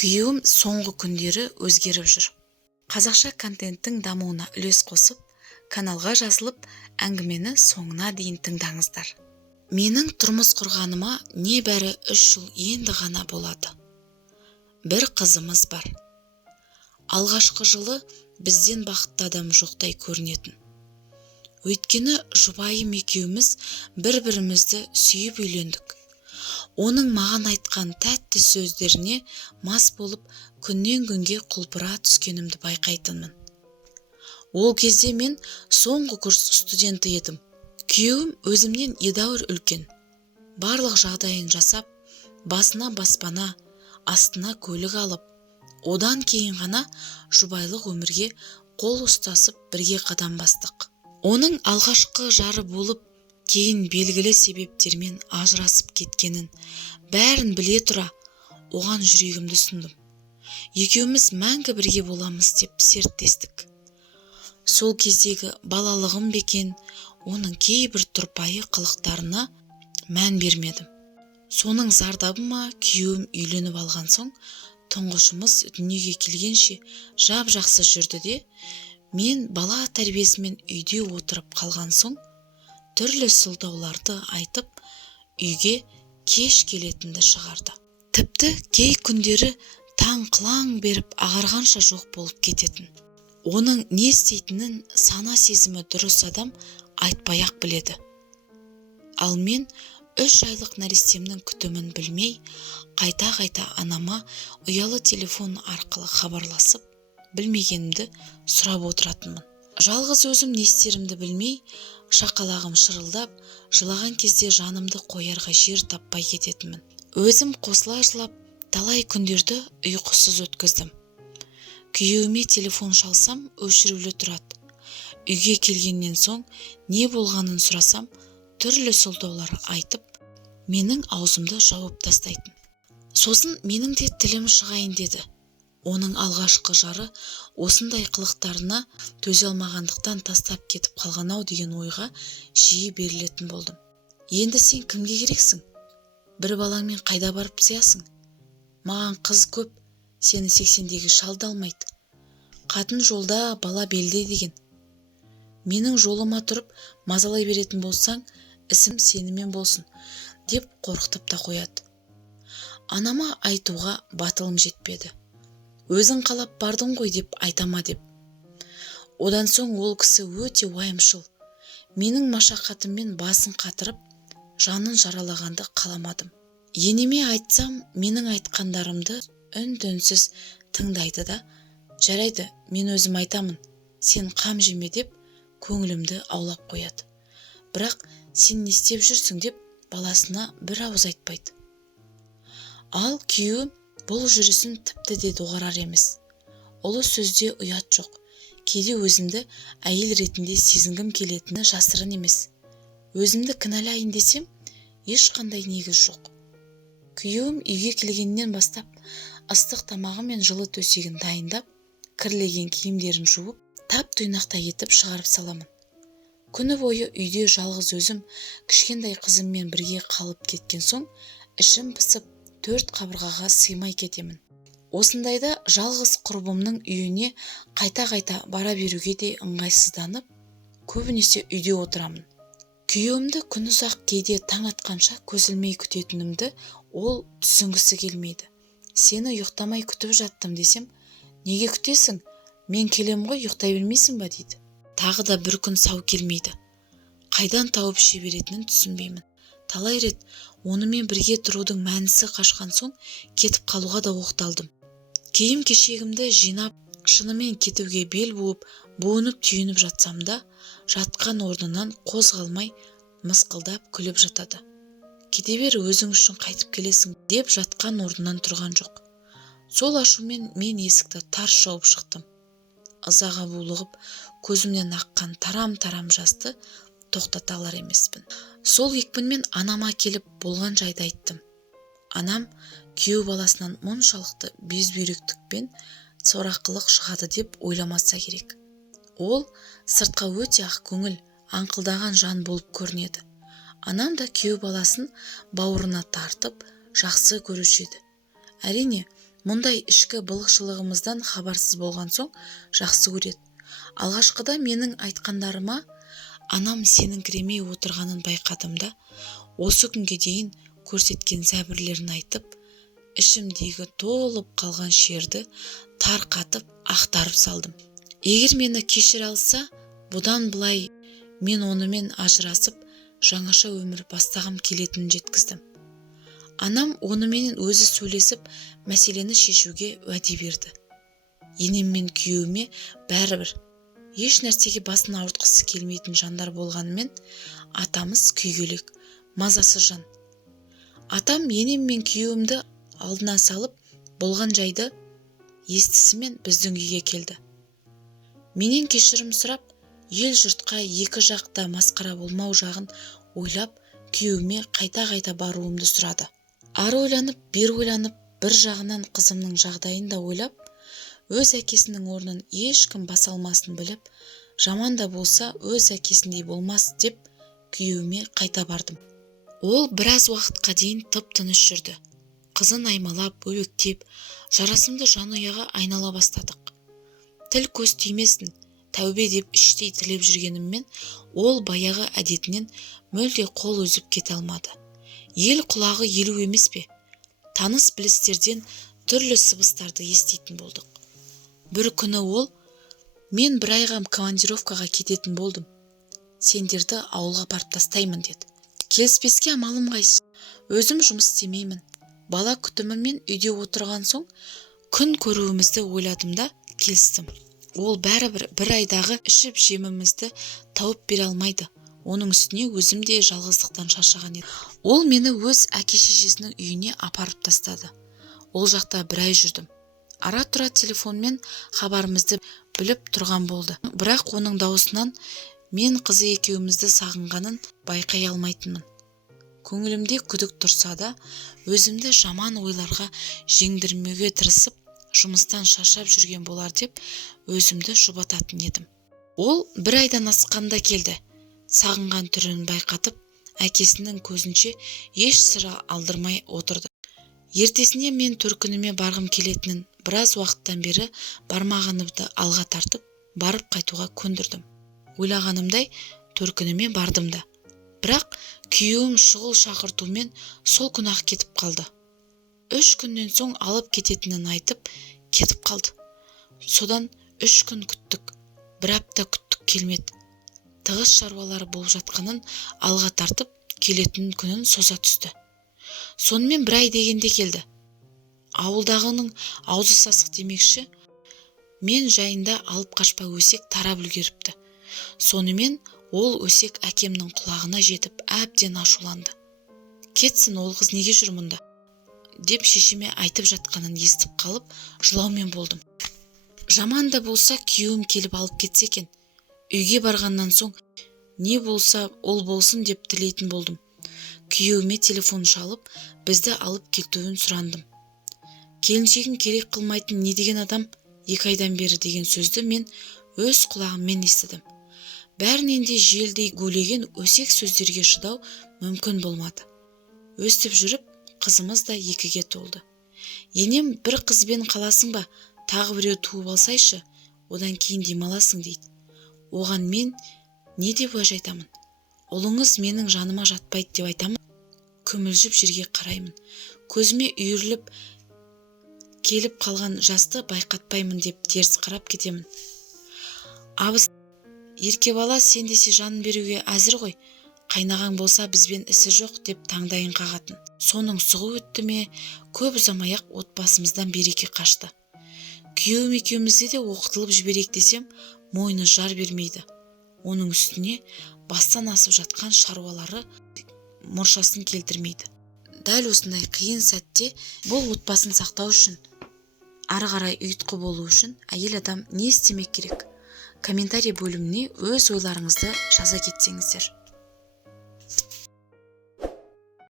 Күйеуім соңғы күндері өзгеріп жүр. Қазақша контенттің дамуына үлес қосып, каналға жазылып, әңгімені соңына дейін тыңдаңыздар. Менің тұрмыс құрғаныма небәрі 3 жыл енді ғана болады. Бір қызымыз бар. Алғашқы жылы бізден бақытты адам жоқтай көрінетін. Өйткені жұбайым екеуміз бір-бірімізді сүйіп үйлендік. Оның маған айтқан тәтті сөздеріне мас болып, күннен күнге құлпыра түскенімді байқайтынмын. Ол кезде мен соңғы курс студенті едім. Күйеуім өзімнен едәуір үлкен. Барлық жағдайын жасап, басына баспана, астына көлік алып, одан кейін ғана жұбайлық өмірге қол ұстасып бірге қадам бастық. Оның алғашқы жары болып, кейін белгілі себептермен ажырасып кеткенін бәрін біле тұра, оған жүрегімді ұсындым. Екеуміз мәңгі бірге боламыз деп серттестік. Сол кездегі балалығым бекен, оның кейбір тұрпайы қылықтарына мән бермедім. Соның зардабы ма, күйеуім үйленіп алған соң, тұңғышымыз дүниеге келгенше жап-жақсы жүрді де, мен бала тәрбиесімен үйде отырып қалған соң, түрлі сылтауларды айтып, үйге кеш келетінді шығарды. Тіпті кей күндері таң қылаң беріп ағарғанша жоқ болып кететін. Оның не істейтінін сана сезімі дұрыс адам айтпай-ақ біледі. Ал мен 3 айлық нәрестемнің күтімін білмей, қайта-қайта анама ұялы телефон арқылы хабарласып, білмегенімді сұрап отыратынмын. Жалғыз өзім не істерімді білмей, шақалағым шырылдап, жылаған кезде жанымды қоярға жер таппай кететінмін. Өзім қосыла жылап, талай күндерді ұйқысыз өткіздім. Күйеуіме телефон шалсам, өшірулі тұрады. Үйге келгеннен соң не болғанын сұрасам, түрлі сылтаулар айтып, менің аузымды жауып тастайтын. Сосын менің де тілім шығайын деді. Оның алғашқы жары осындай қылықтарына төзе алмағандықтан тастап кетіп қалған-ау деген ойға жиі берілетін болдым. Енді сен кімге керексің? Бір балаңмен қайда барып сыясың? Маған қыз көп, сені 80-дегі шал да алмайды. Қатын жолда, бала белде деген. Менің жолыма тұрып, мазалай беретін болсаң, ісім сенімен болсын, деп қорқытып та қояды. Анама айтуға батылым жетпеді. Өзің қалап бардың ғой деп айтама деп. Одан соң ол кісі өте уайымшыл. Менің машақатыммен басын қатырып, жанын жаралағанды қаламадым. Енеме айтсам, менің айтқандарымды үн-түнсіз тыңдайды да, жарайды, мен өзім айтамын, сен қам жеме деп, көңілімді аулап қояды. Бірақ сен не істеп жүрсің деп, баласына бір ауыз айтпайды. Ал күйеуім бұл жүрісін тіпті де доғарар емес. Ұлы сөзде ұят жоқ. Кейде өзімді әйел ретінде сезінгім келетіні жасырын емес. Өзімді кінәлайын десем, ешқандай негіз жоқ. Күйеуім үйге келгеннен бастап, ыстық тамағы мен жылы төсегін дайындап, кірлеген киімдерін жуып, тап-тұйнақтай етіп шығарып саламын. Күні бойы үйде жалғыз өзім, кішкентай қызыммен бірге қалып кеткен соң, ішім пысып, 4 қабырғаға сыймай кетемін. Осындайда жалғыз құрбымның үйіне қайта-қайта бара беруге де ыңғайсызданып, көбінесе үйде отырамын. Күйеуімді күн ұзақ кейде таң атқанша көзілмей күтетінімді ол түсінгісі келмейді. Сені ұйықтамай күтіп жаттым десем, неге күтесің? Мен келем ғой, ұйықтай бермейсің ба дейді. Тағы да бір күн сау келмейді. Қайдан тауып іше беретінін түсінбеймін. Талай рет онымен бірге тұрудың мәнісі қашқан соң кетіп қалуға да оқталдым. Киім-кешегімді жинап, шынымен кетуге бел буып, буынып-түйініп жатсам да, жатқан орнынан қозғалмай, мысқылдап күліп жатады. Кете бер, өзің үшін қайтып келесің деп жатқан орнынан тұрған жоқ. Сол ашумен мен есікті тарс жауып шықтым. Ызаға булығып, көзімнен аққан тарам-тарам жасты тоқтата алар емеспін. Сол екпінмен анама келіп болған жайды айттым. Анам күйеу баласынан мұншалықты безбүйректікпен сорақылық шығады деп ойламаса керек. Ол сыртқа өте ақ көңіл, аңқылдаған жан болып көрінеді. Анам да күйеу баласын бауырына тартып, жақсы көруші еді. Әрине, Мұндай ішкі былықшылығымыздан хабарсыз болған соң жақсы көреді. Алғашқыда менің айтқандарыма анам сеніңкіремей отырғанын байқадым да, осы күнге дейін көрсеткен зәбірлерін айтып, ішімдегі толып қалған шерді тарқатып ақтарып салдым. Егер мені кешіре алса, бұдан былай мен онымен ажырасып, жаңаша өмір бастағым келетінін жеткіздім. Анам онымен өзі сөйлесіп, мәселені шешуге уәде берді. Енем мен күйеуіме бәрібір еш нәрсеге басын ауыртқысы келмейтін жандар болғанымен, атамыз күйгелек, мазасыз жан. Атам енем мен күйеуімді алдына салып, болған жайды естісімен біздің үйге келді. Менен кешірім сұрап, ел жұртқа екі жақта масқара болмау жағын ойлап, күйеуіме қайта-қайта баруымды сұрады. Ары ойланып, бер ойланып, бір жағынан қызымның жағдайын да ойлап, өз әкесінің орнын ешкім баса алмасын біліп, жаман да болса өз әкесіндей болмас деп күйеуіме қайта бардым. Ол біраз уақытқа дейін тып-тыныш жүрді. Қызын аймалап, өбектеп, жарасымды жанұяға айнала бастадық. Тіл көз түймесін, тәубе деп іштей тілеп жүргеніммен, ол баяғы әдетінен мүлде қол үзіп кете алмады. Ел құлағы елу емес пе? Таныс білістерден түрлі сыбыстарды еститін болдық. Бір күні ол, мен бір айға командировкаға кететін болдым. Сендерді ауылға апарып тастаймын деді. Келіспеске амалым қайсы? Өзім жұмыс істемеймін. Бала күтімімен үйде отырған соң, күн көруімізді ойладым да келістім. Ол бәрібір бір айдағы ішіп жемімізді тауып бере алмайды. Оның үстіне өзім де жалғыздықтан шаршаған еді. Ол мені өз әке-шешесінің үйіне апарып тастады. Ол жақта бір ай жүрдім. Ара-тұра телефонмен хабарымызды біліп тұрған болды. Бірақ оның дауысынан мен қызы екеумізді сағынғанын байқай алмайтынмын. Көңілімде күдік тұрса да, өзімді жаман ойларға жеңдірмеуге тырысып, жұмыстан шаршап жүрген болар деп өзімді жұбататын едім. Ол бір айдан асқанда келді. Сағынған түрін байқатып, әкесінің көзінше еш сыра алдырмай отырды. Ертесіне мен төркініме барғым келетінін біраз уақыттан бері бармағанымды алға тартып, барып қайтуға көндірдім. Ойлағанымдай төркініме бардым да. Бірақ күйеуім шұғыл шақыртумен сол күні-ақ кетіп қалды. 3 күннен соң алып кететінін айтып, кетіп қалды. Содан 3 күн күттік, бір апта күттік келмеді. Тығыз шаруалары болып жатқанын алға тартып, келетін күнін соза түсті. Сонымен бір ай дегенде келді. Ауылдағының аузы сасық демекші, мен жайында алып қашпа өсек тарап үлгеріпті. Сонымен ол өсек әкемнің құлағына жетіп әбден ашуланды. Кетсін, ол қыз неге жүр мұнда? Деп шешеме айтып жатқанын естіп қалып, жылаумен болдым. Жаман да болса күйеуім келіп алып кетсе екен. Үйге барғаннан соң не болса ол болсын деп тілейтін болдым. Күйеуіме телефон шалып, бізді алып кетуін сұрандым. Келіншегін керек қылмайтын не деген адам 2 айдан бері деген сөзді мен өз құлағыммен естідім. Бәрінен де желдей гулеген өсек сөздерге шыдау мүмкін болмады. Өстіп жүріп, қызымыз да 2-ге толды. Енем бір қызбен қаласың ба, тағы біреу туып алсайшы, одан кейін демаласың дейді. Оған мен не деп уәж айтамын? Ұлыңыз менің жаныма жатпайды деп айтамын. Көмілжіп жерге қараймын. Көзіме үйіріліп келіп қалған жасты байқатпаймын деп теріс қарап кетемін. Абыс, ерке бала сен десе жанын беруге әзір ғой. Қайнаған болса бізбен ісі жоқ деп таңдайын қағатын. Соның сұғы өтті ме, көп ұзамай-ақ отбасымыздан береке қашты. Күйеуім екеумізде де оқытылып жіберек десем, мойны жар бермейді. Оның үстіне бастан асып жатқан шаруалары мұршасын келтірмейді. Дәл осындай қиын сәтте бұл отбасын сақтау үшін, ары қарай ұйытқы болу үшін әйел адам не істемек керек? Комментарий бөліміне өз ойларыңызды жаза кетсеңіздер.